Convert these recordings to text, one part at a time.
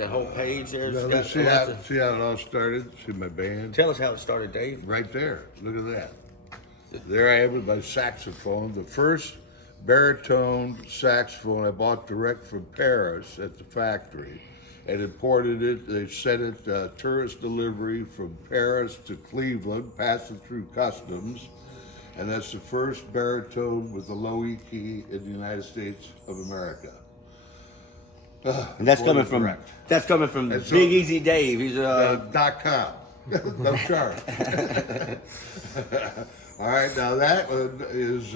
that whole page there. Now, let's see how it all started. See my band? Tell us how it started, Dave. Right there. Look at that. There I am with my saxophone. The first baritone saxophone I bought direct from Paris at the factory and imported it. They sent it tourist delivery from Paris to Cleveland, passed it through customs. And that's the first baritone with a low E key in the United States of America. And that's coming from Big Easy Dave. He's .com. No charge. All right, now that one is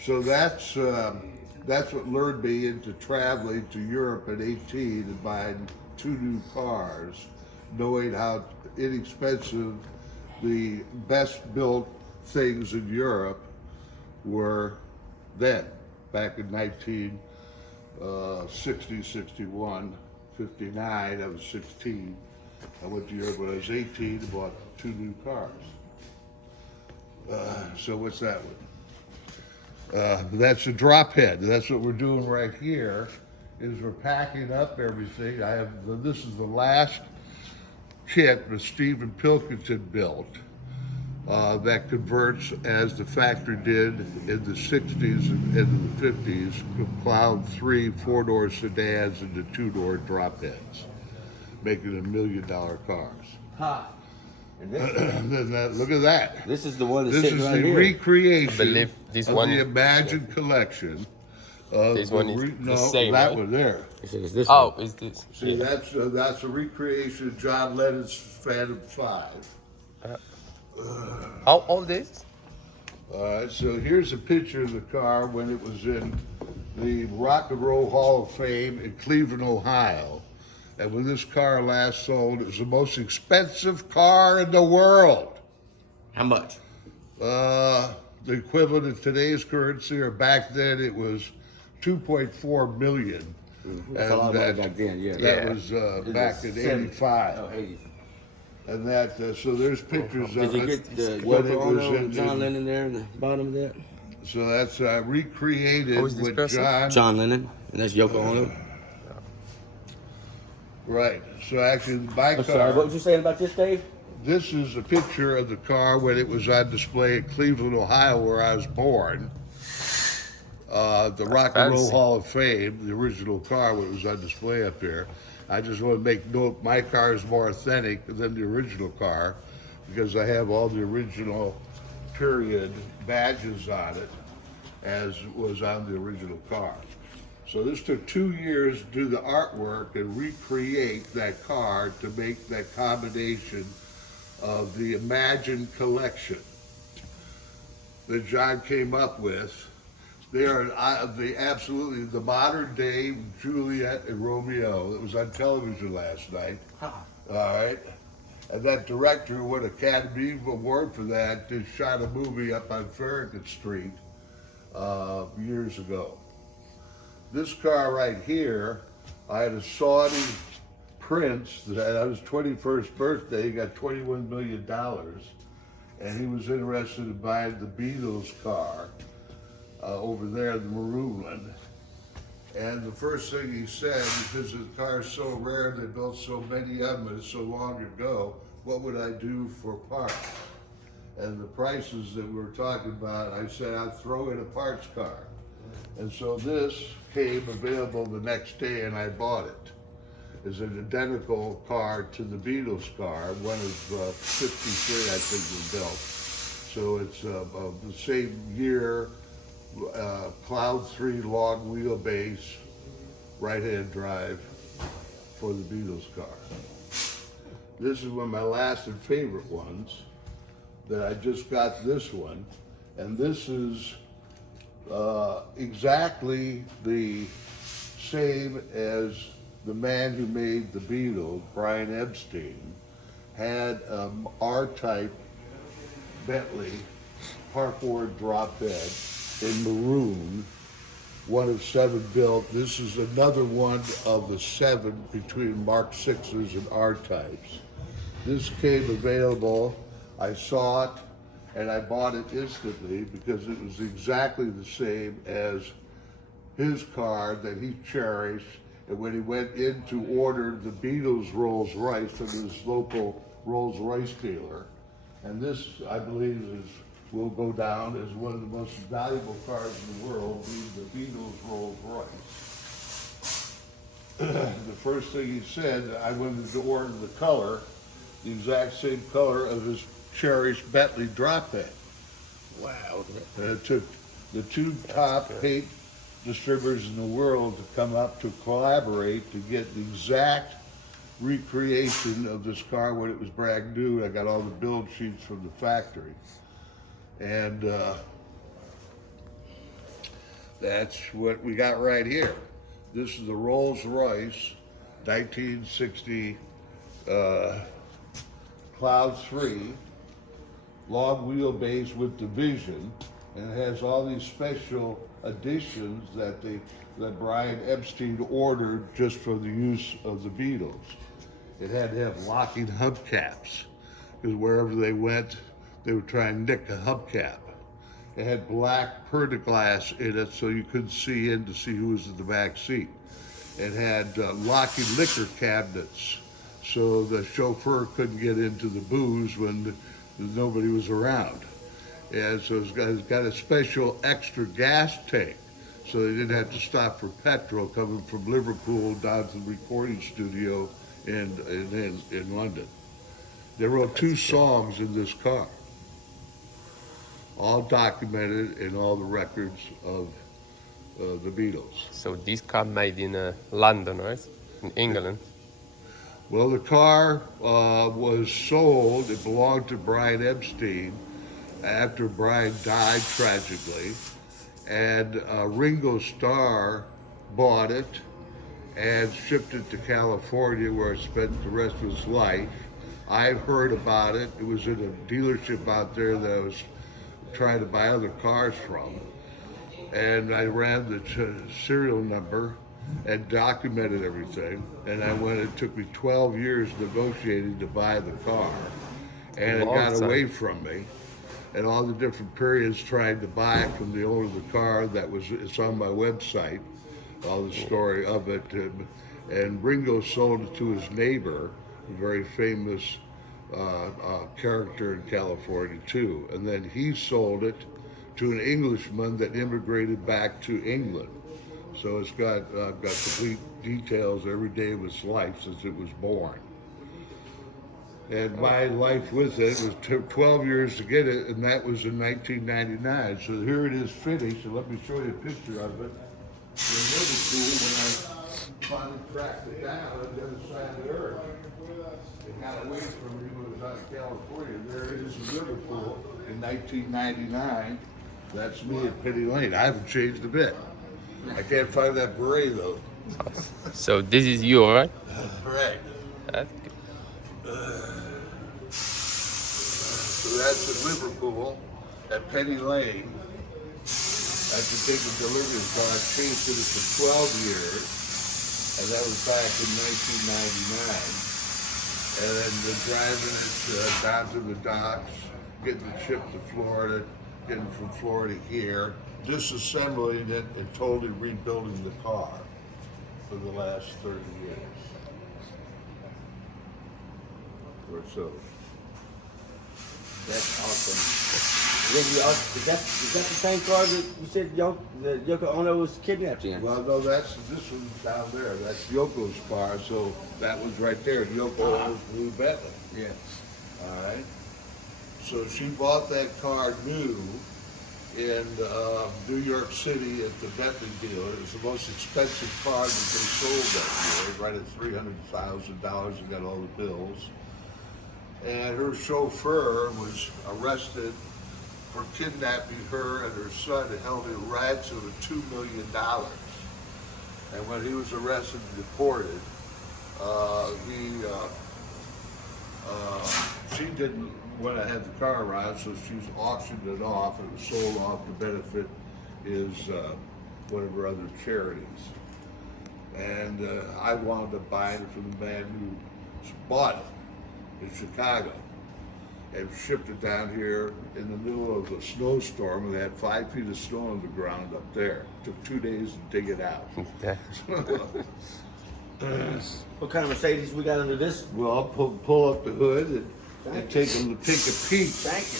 so that's what lured me into traveling to Europe at 18 and buying 2 new cars, knowing how inexpensive the best built things in Europe were then, back in 1960, 61, 59. I was 16. I went to Europe when I was 18 and bought 2 new cars. So what's that one? That's a drop head. That's what we're doing right here. Is we're packing up everything. This is the last kit that Stephen Pilkington built that converts, as the factory did in the 60s and into the 50s, from Cloud 3 4-door sedans into 2-door drop heads, making $1 million cars. Ha. Look at that. This is the one that's This sitting is right the here. recreation this of one, the Imagine collection. This one is the same, that right? one there. Is this Oh, one? is this? See, that's a recreation of John Lennon's Phantom 5. How old is? All right, so here's a picture of the car when it was in the Rock and Roll Hall of Fame in Cleveland, Ohio. And when this car last sold, it was the most expensive car in the world. How much? The equivalent of today's currency, or back then it was 2.4 million. That's a lot of money back then, yeah. That was back in 85. Oh, 80. And that, so there's pictures Did of you it. get the when it Yoko was Ono, in- John Lennon there in the bottom of that? So that's recreated Who is this with person? John Lennon, and that's Yoko Ono. Right. So actually, my I'm car. sorry, what was you saying about this, Dave? This is a picture of the car when it was on display in Cleveland, Ohio, where I was born. The Rock and Roll Fancy. Hall of Fame, the original car when it was on display up here. I just want to make note, my car is more authentic than the original car because I have all the original period badges on it as was on the original car. So this took 2 years to do the artwork and recreate that car to make that combination of the Imagine collection that John came up with. They are absolutely the modern day Juliet and Romeo that was on television last night. All right. And that director who won Academy Award for that just shot a movie up on Farragut Street years ago. This car right here, I had a Saudi prince that on his 21st birthday, he got $21 million. And he was interested in buying the Beatles car over there, the maroon one. And the first thing he said, because the car is so rare, they built so many of them, it's so long ago, what would I do for parts? And the prices that we were talking about, I said, I'd throw in a parts car. And so this came available the next day and I bought it. It's an identical car to the Beatles car, one of 53 I think was built. So it's the same year, Cloud 3 long wheelbase, right-hand drive for the Beatles car. This is one of my last and favorite ones that I just got this one. And this is exactly the same as the man who made the Beatles, Brian Epstein, had R-type Bentley parkboard drop bed in maroon, one of 7 built. This is another one of the 7 between Mark 6s and R-types. This came available, I saw it, and I bought it instantly because it was exactly the same as his car that he cherished And when he went in to order the Beatles Rolls Royce from his local Rolls Royce dealer, and this, I believe, will go down as one of the most valuable cars in the world, being the Beatles Rolls Royce. The first thing he said, I wanted to order the color, the exact same color of his cherished Bentley drop head. Wow. And it took the two top paint distributors in the world to come up to collaborate to get the exact recreation of this car when it was brand new. I got all the build sheets from the factory. And that's what we got right here. This is the Rolls Royce 1960 Cloud 3 long wheelbase with division, and it has all these special additions that Brian Epstein ordered just for the use of the Beatles. It had to have locking hubcaps, because wherever they went, they would try and nick a hubcap. It had black perglass in it so you couldn't see in to see who was in the back seat. It had locking liquor cabinets so the chauffeur couldn't get into the booze when nobody was around. And so it's got a special extra gas tank so they didn't have to stop for petrol coming from Liverpool down to the recording studio in London. They wrote two songs in this car, all documented in all the records of the Beatles. So this car made in London, right? In England. Well, the car was sold. It belonged to Brian Epstein after Brian died tragically. And Ringo Starr bought it and shipped it to California, where he spent the rest of his life. I heard about it. It was in a dealership out there that I was trying to buy other cars from. And I ran the serial number and documented everything. And it took me 12 years negotiating to buy the car. And it got away from me. And all the different periods trying to buy it from the owner of the car, it's on my website, all the story of it. And Ringo sold it to his neighbor, a very famous character in California too. And then he sold it to an Englishman that immigrated back to England. So it's got complete details every day of its life since it was born. And my life with it took 12 years to get it, and that was in 1999. So here it is finished, and let me show you a picture of it. In Liverpool, when I finally tracked it down on the other side of the earth. It got away from me when it was out in California. There it is in Liverpool in 1999. That's me at Penny Lane. I haven't changed a bit. I can't find that beret though. So this is you, right? Correct. That's good. So that's in Liverpool at Penny Lane. After taking delivery of the car, I changed it for 12 years, and that was back in 1999. And then driving it down to the docks, getting it shipped to Florida, getting from Florida here, disassembling it and totally rebuilding the car for the last 30 years or so. That's awesome. Is that the same car that you said Yoko Ono was kidnapped in? Well, no, this one's down there. That's Yoko's car, so that was right there. Yoko Ono's blue Bentley. Yeah. All right. So she bought that car new in New York City at the Bentley dealer. It was the most expensive car that they sold that year, right at $300,000. It got all the bills. And her chauffeur was arrested for kidnapping her and her son and held in ransom of $2 million. And when he was arrested and deported, she didn't want to have the car around, so she's auctioned it off. It was sold off to benefit one of her other charities. And I wound up buying it from the man who bought it in Chicago and shipped it down here in the middle of a snowstorm, and they had 5 feet of snow on the ground up there. It took 2 days to dig it out. What kind of Mercedes we got under this? Well, I'll pull up the hood and take a peek. Thank you.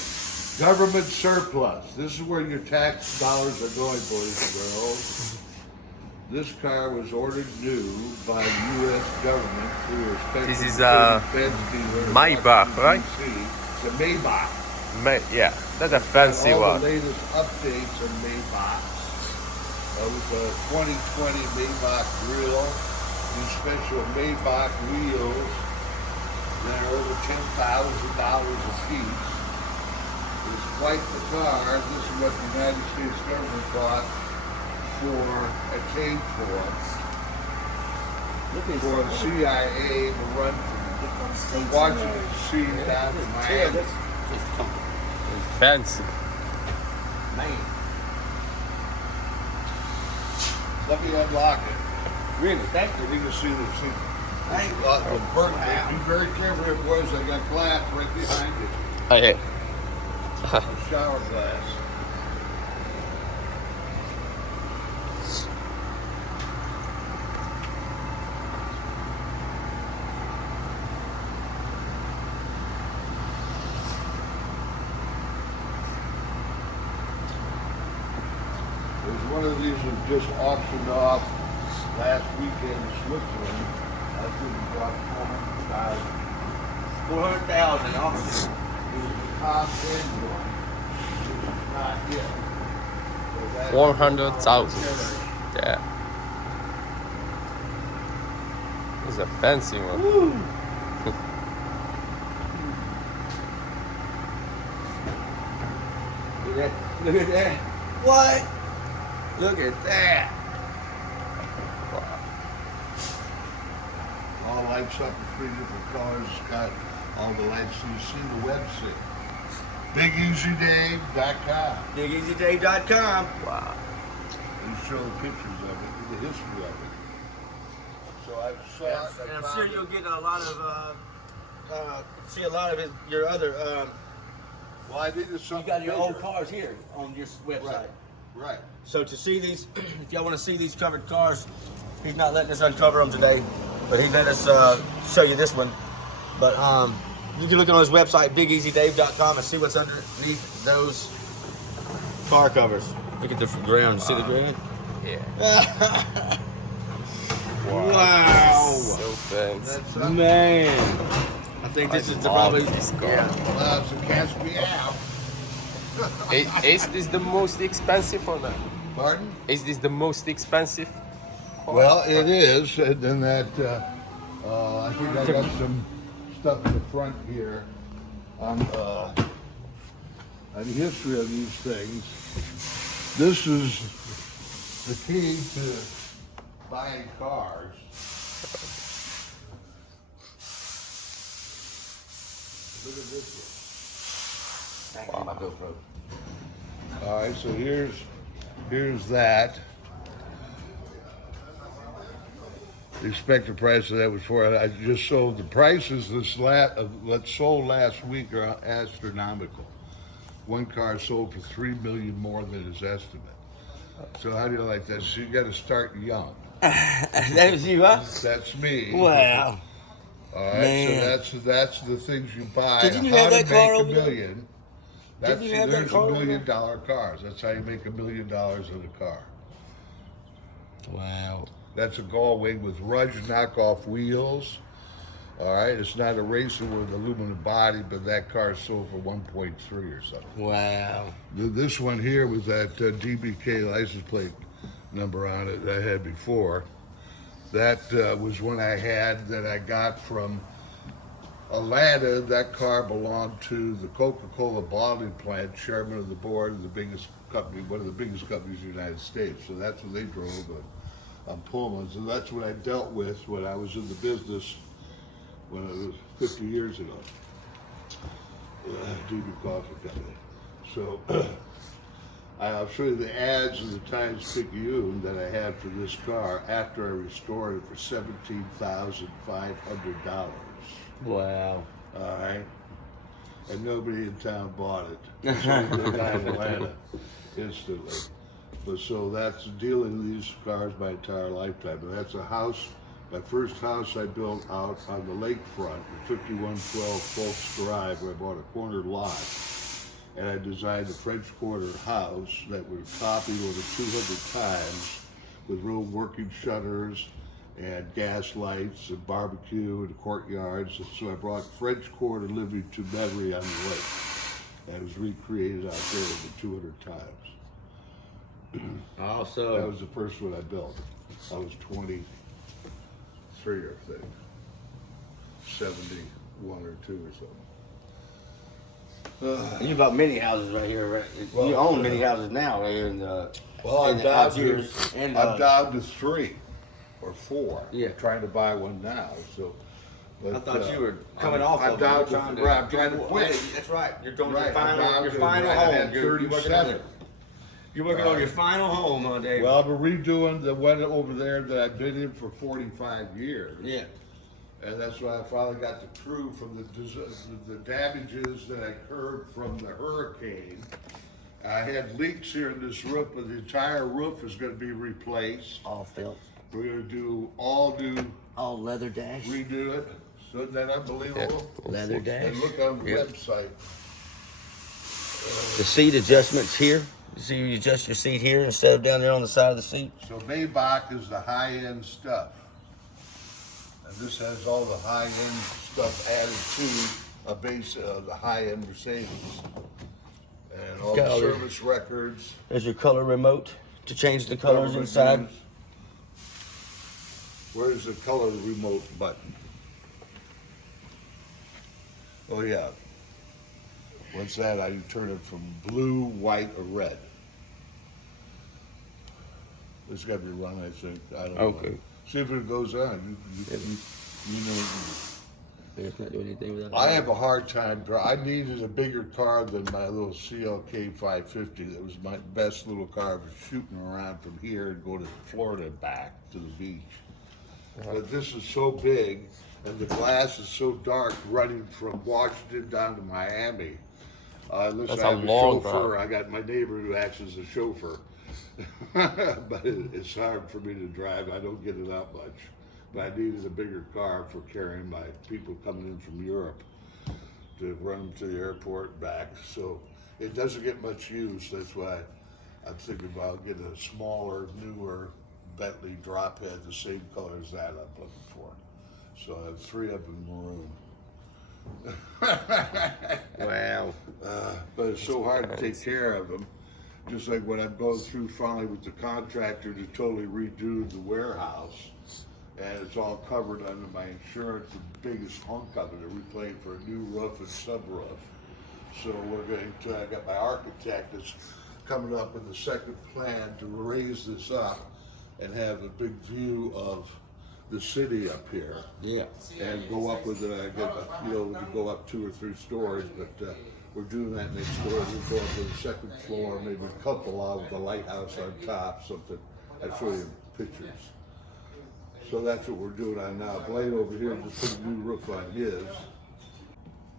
Government surplus. This is where your tax dollars are going, boys and girls. This car was ordered new by U.S. government through a special This is a Benz dealer in Maybach, Washington, right? D.C. It's a Maybach. Yeah, that's a fancy All one. the latest updates on Maybachs. It was a 2020 Maybach grill, these special Maybach wheels that are over $10,000 a piece. It's quite the car. This is what the United States government bought and paid for the CIA to run from Washington D.C. down to Miami. It's fancy. Man. Let me unlock it. Really? Thank you. You can see the seat. Thank you. Be very careful, here, boys. I got glass right behind you. Oh, yeah. A shower glass. There's one of these was just auctioned off last weekend in Switzerland. I think it brought 400,000. 400,000 officers. It was the top end one. It was not yet. So that's 100,000. Yeah. It's a fancy one. Woo. Look at that. Look at that. What? Look at that. all lights up in 3 different colors. It's got all the lights. So you see the website. BigEasyDave.com. BigEasyDave.com. Wow. You show the pictures of it, the history of it. So I saw it. And I'm sure you'll get a lot of, see a lot of your other, Well, I needed you something got your old bigger. cars here on your website. Right. Right. So to see these, if y'all want to see these covered cars, he's not letting us uncover them today, but he let us show you this one. But you can look on his website, BigEasyDave.com, and see what's underneath those car covers. Look at the ground. See the ground? Yeah. Wow. So fancy. That's Man. I think this is the love probably. this car. Well, so catch me out. Is this the most expensive or not? Pardon? Is this the most expensive car? Well, it is, and then that, I think I got some stuff in the front here on the history of these things. This is the key to buying cars. Look at this one. Wow. All right, so here's that. The expected price of that was I just sold the prices that sold last week are astronomical. One car sold for $3 million more than his estimate. So how do you like that? So you got to start young. That was you, huh? That's me. Wow. All right, Man. so that's the things you buy. Didn't you How have to that car make over $1 there? million. That's, Didn't you have that there's car $1 over million there? cars. That's how you make $1 million in a car. Wow. That's a Galway with Rudge knockoff wheels. All right, it's not a racer with an aluminum body, but that car sold for 1.3 or something. Wow. This one here with that DBK license plate number on it that I had before. That was one I had that I got from Atlanta. That car belonged to the Coca-Cola bottling plant, chairman of the board of the biggest company, one of the biggest companies in the United States. So that's what they drove on Pullmans, and that's what I dealt with when I was in the business when it was 50 years ago. DB Coffee Company. So I'll show you the ads in the Times-Picayune that I had for this car after I restored it for $17,500. Wow. All right, and nobody in town bought it. That's only the guy in Atlanta instantly. But so that's dealing with these cars my entire lifetime. And that's a house My first house I built out on the lakefront, at 5112 Folks Drive, where I bought a corner lot. And I designed a French Quarter house that was copied over 200 times with real working shutters and gas lights and barbecue and courtyards. And so I brought French Quarter living to memory on the lake. And it was recreated out there over 200 times. Also, That was the first one I built. I was 23, I think. 71 or 2 or something. you bought many houses right here, right? Well, you own many houses now right here in the. Well, in I'm the down, Algiers and, I'm down to 3 or 4. Yeah. Trying to buy one now. So. I but, thought you were coming I'm, off I'm of down it. to, I'm trying to quit. Hey, that's right. You're going to Right, your I'm final, down your to- final I home. had You're working on 37. it. You're working on your final home, huh, Dave? Well, we're redoing the one over there that I've been in for 45 years. yeah. And that's why I finally got the crew from the damages that occurred from the hurricane. I had leaks here in this roof, but the entire roof is going to be replaced. All felt. We're going to do all new, All leather dash. redo it. So isn't that unbelievable? Leather dash. And look on the Yep. website. The seat adjustments here. You see, you adjust your seat here instead of down there on the side of the seat. So Maybach is the high-end stuff. And this has all the high-end stuff added to a base of the high-end Mercedes. And all the Got all the- service records. There's your color remote to change the colors government inside. news. Where's the color remote button? Oh yeah. What's that? I turn it from blue, white, or red. It's got to be run, I think. I don't Okay. know. See if it goes on. You know. It's not doing anything without. I have a hard time. I needed a bigger car than my little CLK 550. That was my best little car for shooting around from here and go to Florida and back to the beach. But this is so big, and the glass is so dark running from Washington down to Miami. Unless That's I a have a long chauffeur, drive. I got my neighbor who acts as a chauffeur. But it's hard for me to drive. I don't get it out much. But I needed a bigger car for carrying my people coming in from Europe to run them to the airport and back. So it doesn't get much use. That's why I'm thinking about getting a smaller, newer Bentley drop head, the same color as that I'm looking for. So I have 3 of them in maroon. Wow. But it's so hard to take care of them. Just like when I'm going through finally with the contractor to totally redo the warehouse, and it's all covered under my insurance, the biggest hunk of it, we're paying for a new roof and subroof. So we're going to, I got my architect that's coming up with a second plan to raise this up and have a big view of the city up here. Yeah. And go up with it. I get, we can go up 2 or 3 stories, but we're doing that next door. We'll go up to the second floor, maybe a couple out with the lighthouse on top, something. I'll show you pictures. So that's what we're doing on now. Blaine over here just put a new roof on his.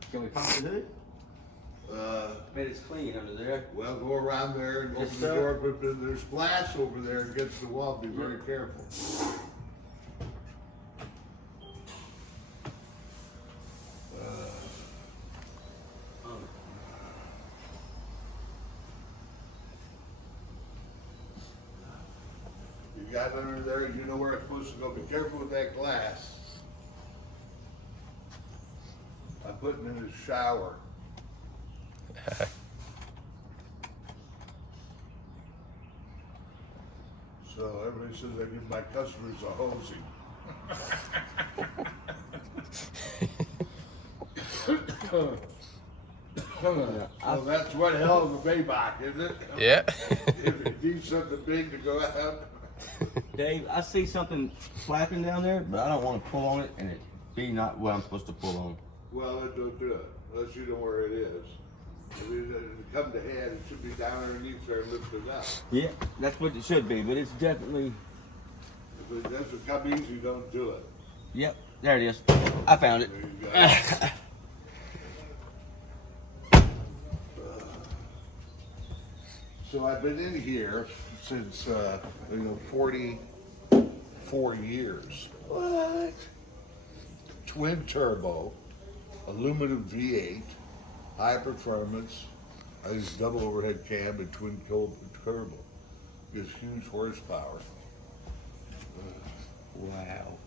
Can we pop the hood? Made it clean under there. Well, go around there and Yes, open the sir. door, but there's glass over there against the wall. Be very careful. You got under there, you know where it's supposed to go. Be careful with that glass. I'm putting in the shower. So everybody says I give my customers a hosing. So that's one hell of a Maybach, isn't it? Yeah. If it needs something big to go out. Dave, I see something flapping down there, but I don't want to pull on it and it be not what I'm supposed to pull on. Well, then don't do it, unless you know where it is. If it come to head, it should be down underneath there and lifted up. Yeah, that's what it should be, but it's definitely. If it doesn't come easy, don't do it. Yep, there it is. I found it. There you go. So I've been in here since 40, 4 years. What? Twin turbo, aluminum V8, high performance. I use double overhead cam and twin turbo. Gives huge horsepower. Wow.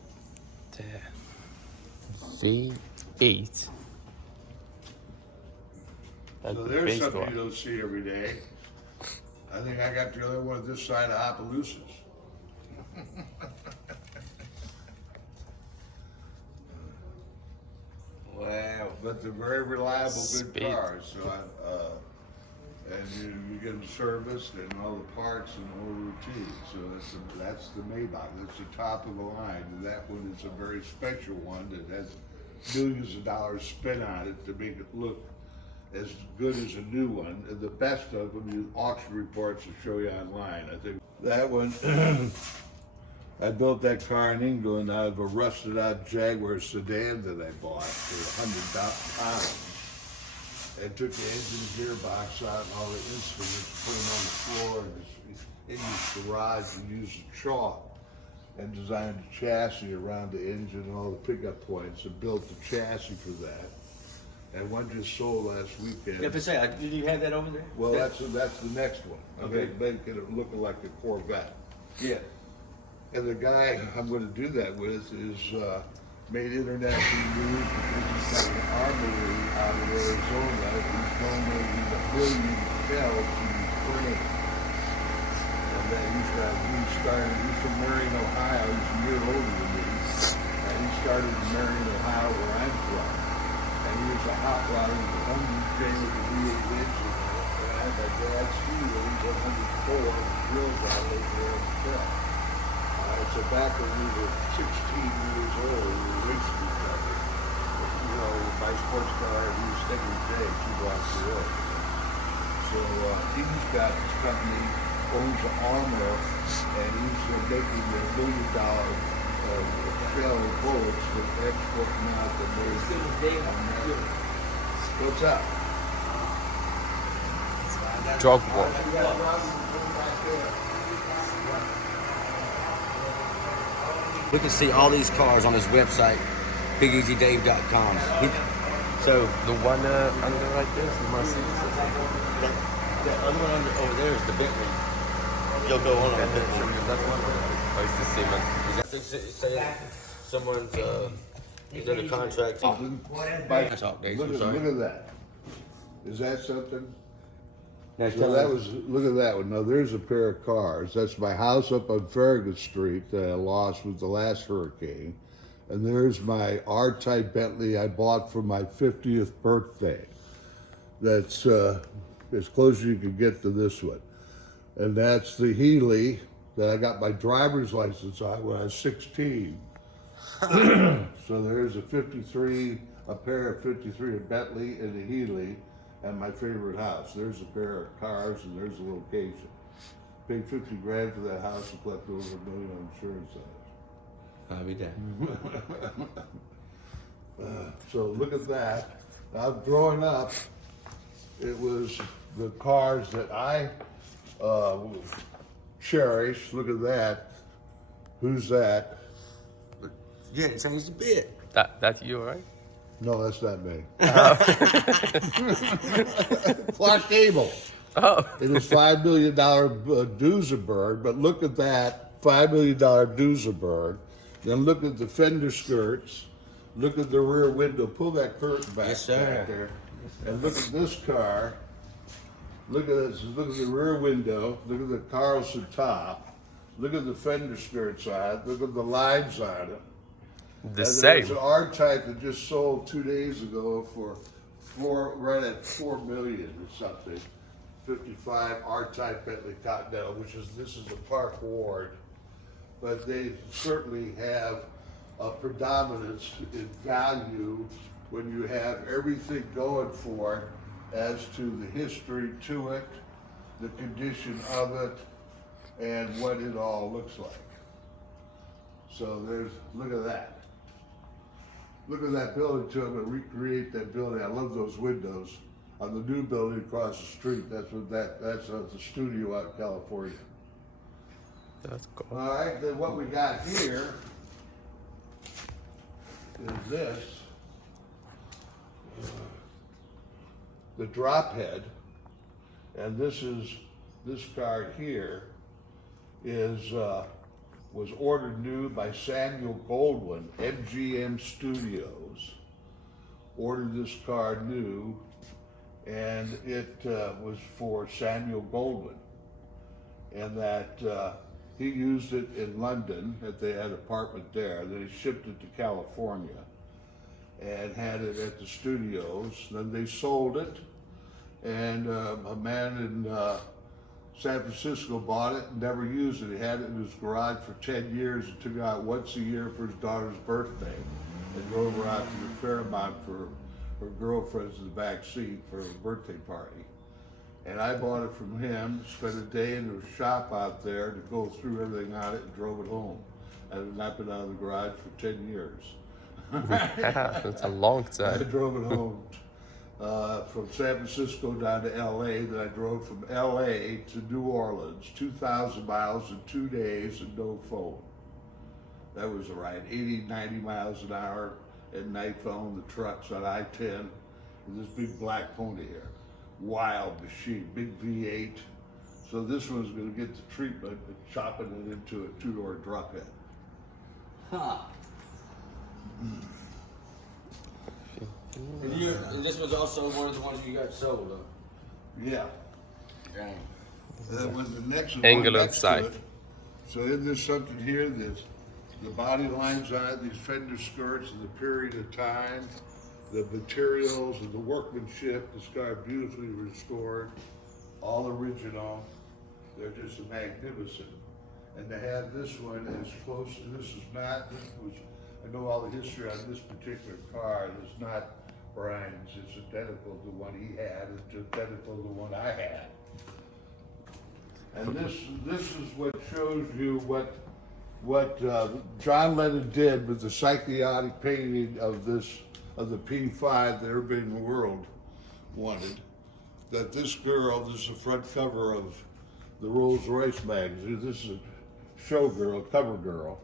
V8. That's So the there's base something one. you don't see every day. I think I got the other one this side of Opelousas. Wow. But they're very reliable, good Speed. cars. So and you get them serviced and all the parts and the whole routine. So that's the Maybach. That's the top of the line. And that one is a very special one that has millions of dollars spent on it to make it look as good as a new one. And the best of them, you auction reports will show you online. I think that one. I built that car in England out of a rusted out Jaguar sedan that I bought for £100. And took the engine gearbox out and all the instruments, put them on the floor in his garage and used a chalk and designed a chassis around the engine and all the pickup points and built the chassis for that. And one just sold last weekend. Yeah, but say, did you have that over there? Well, that's the next one. Okay. Making it look like a Corvette. Yeah. And the guy I'm going to do that with is made international news because he's got an armory out of Arizona. He's donating 1 billion shells to Ukraine. And then he's from Marion, Ohio. He's a year older than me. And he started in Marion, Ohio, where I'm from. And he was a hot rod with a 100J with a V8 engine. And I had my dad's Hero, he's 104, drills out over there in the truck. So back when we were 16 years old, we were racing each other. You know, my sports car, he was taking J 2 blocks away. So he's got his company, owns the armor, and he's making the $1 billion shell bullets that exporting out the America. What's up? Jog walk. We can see all these cars on his website, BigEasyDave.com. So The one under like this, the Mercedes. that other one over there is the Bentley. Yoko on Yeah, the Bentley. that one. Oh, it's the same one. Is that say someone's is that a contract? Mike, Talk, Dave, look I'm at sorry. that. Is that something? Next So that was, look at that one. Now there's a pair of cars. That's my house up on Farragut Street that I lost with the last hurricane. And there's my R-Type Bentley I bought for my 50th birthday. That's as close as you can get to this one. And that's the Healy that I got my driver's license on when I was 16. So there's a pair of 53, a Bentley and a Healy. And my favorite house. There's a pair of cars and there's a location. Paid 50 grand for that house and collected over $1 million on insurance on I'll be damned. it. So look at that. Now growing up, it was the cars that I cherished. Look at that. Who's that? Yeah, it changed a bit. That's you, right? No, that's not me. Clark Gable. Oh. It was $5 million Duesenberg, but look at that, $5 million Duesenberg. Then look at the fender skirts. Look at the rear window. Pull that curtain back, Yes, sir. back there. And look at this car. Look at this. Look at the rear window. Look at the Carlson top. Look at the fender skirts on it. Look at the lines on it. The And same. there's an R-Type that just sold 2 days ago for right at $4 million or something. 55 R-Type Bentley Continental, this is a Park Ward, but they certainly have a predominance in value when you have everything going for it as to the history to it, the condition of it, and what it all looks like. So look at that. Look at that building too. I'm gonna recreate that building. I love those windows. On the new building across the street, that's the studio out in California. That's cool. All right, then what we got here is this. The drop head, and this card here is was ordered new by Samuel Goldwyn, MGM Studios. Ordered this car new, and it was for Samuel Goldwyn, and that he used it in London, that they had an apartment there. Then he shipped it to California and had it at the studios. Then they sold it, and a man in San Francisco bought it and never used it. He had it in his garage for 10 years and took it out once a year for his daughter's birthday and drove her out to the Fairmont for her girlfriends in the back seat for a birthday party. And I bought it from him, spent a day in the shop out there to go through everything on it and drove it home. I had not been out of the garage for 10 years. Yeah, that's a long I time. drove it home from San Francisco down to LA, then I drove from LA to New Orleans, 2,000 miles in 2 days and no phone. That was a ride, 80, 90 miles an hour at night, following the trucks on I-10 with this big black pony here. Wild machine, big V8. So this one's gonna get the treatment of chopping it into a two-door drop head. Huh. And this was also one of the ones you got sold, huh? Yeah. Dang. Then when the next one Angle next to inside. it, so in there's something here that's the body lines on it, these fender skirts, and the period of time, the materials and the workmanship, this car beautifully restored, all original. They're just magnificent. And to have this one as close, this was, I know all the history on this particular car. It's not Brian's, it's identical to the one he had, it's identical to the one I had. And this is what shows you what John Lennon did with the psychotic painting of the P5 that everybody in the world wanted. That this girl, this is the front cover of the Rolls Royce magazine. This is a showgirl, cover girl.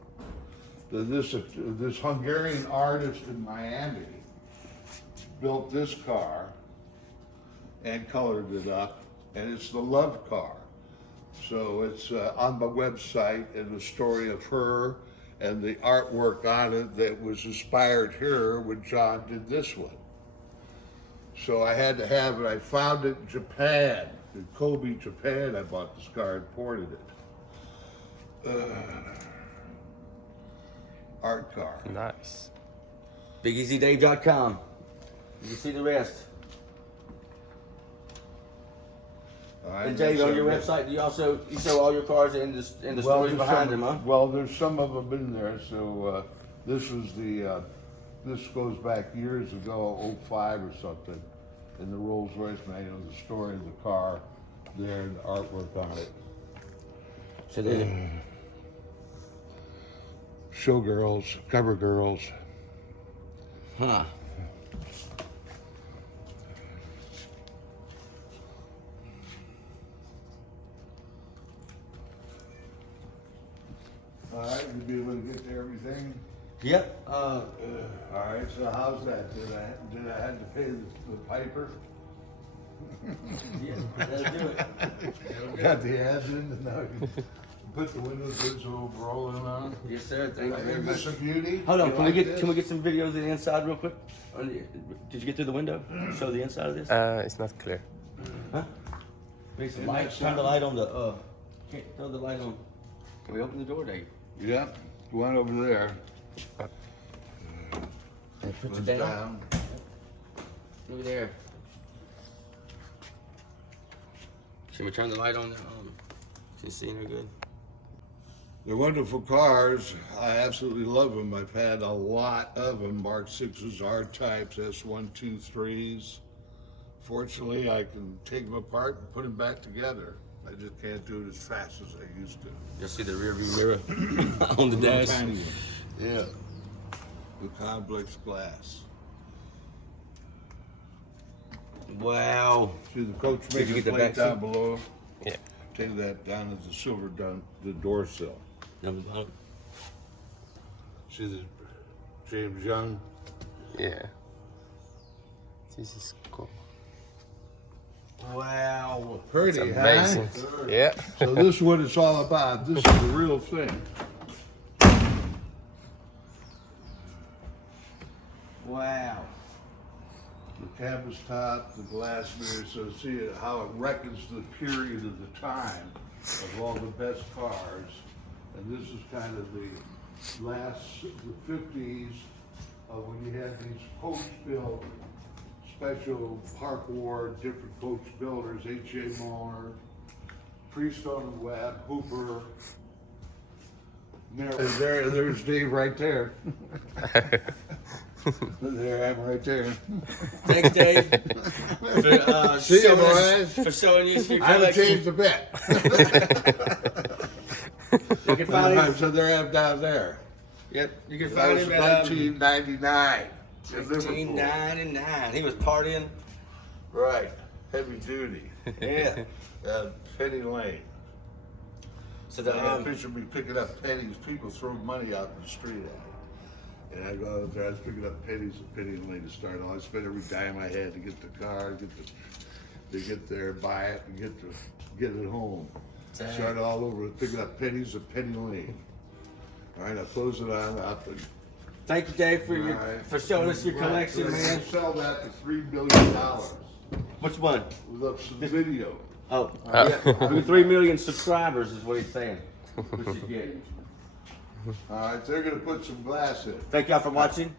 This Hungarian artist in Miami built this car and colored it up, and it's the love car. So it's on my website, and the story of her and the artwork on it that was inspired her when John did this one. So I had to have it. I found it in Japan, in Kobe, Japan. I bought this car and imported it. Art car. Nice. BigEasyDave.com. You can see the rest. All right, And Dave, on your website, you show all your cars and the stories behind them, huh? Well, there's some of them in there. So this was this goes back years ago, 05 or something, in the Rolls Royce manual, the story of the car there and the artwork on it. So there's Showgirls, cover girls. huh. All right, you'll be able to get to everything. Yep. All right, so how's that? Did I have to pay the piper? Yeah, that'll do it. Got the ads in, and now you can put the windows rolling on. Yes, sir. Thank you very Isn't this much. a beauty? Hold on. You Can like we this? get some videos of the inside real quick? Did you get through the window? Show the inside of this? It's not clear. Huh? Make some Isn't light. that Turn the something? light on the. Can't throw the light on. Can we open the door, Dave? Yep, go on over there. And put Goes it down. down. Look there. Should we turn the light on? She's seeing her good. They're wonderful cars. I absolutely love them. I've had a lot of them. Mark 6s, R-types, S123s. Fortunately, I can take them apart and put them back together. I just can't do it as fast as I used to. You'll see the rear view mirror on the dash. Tiny one. Yeah. With complex glass. Wow. See the coach Did you making get the plate back down seat? below? Yeah. take that down as the silver down the door sill. See the James Young? Yeah. This is cool. Wow. Pretty, It's amazing. huh? Yeah. So this is what it's all about. This is the real thing. Wow. The canvas top, the glass mirror, so see how it reckons the period of the time of all the best cars. And this is kind of the the 50s of when you had these coach built, special Park Ward, different coach builders, H.A. Moore, Freestone and Webb, Hooper. There's Dave right there. There, I'm right there. Thanks, Dave. For, See you, showing us- boys. For showing us your I haven't collection. changed a bit. You can find him. So they're up down there. Yep, you can That find was him at 1999 in Liverpool. 1999. He was partying. Right, heavy duty. Yeah. Penny Lane. So I got a the picture of me picking up pennies. People throw money out in the street at me. And I go out there, I was picking up pennies at Penny Lane to start all. I spent every dime I had to get the car, to get there, buy it, and get it home. Dang. Started all over picking up pennies at Penny Lane. All right, I'll close it on up. And, thank you, Dave, for your all right. for showing us your Right, collection, so man. I sell that for $3 billion Which one? with some video. Oh, yeah. We're 3 million subscribers is what he's saying. We should get. All right, they're gonna put some glass in. Thank y'all for watching.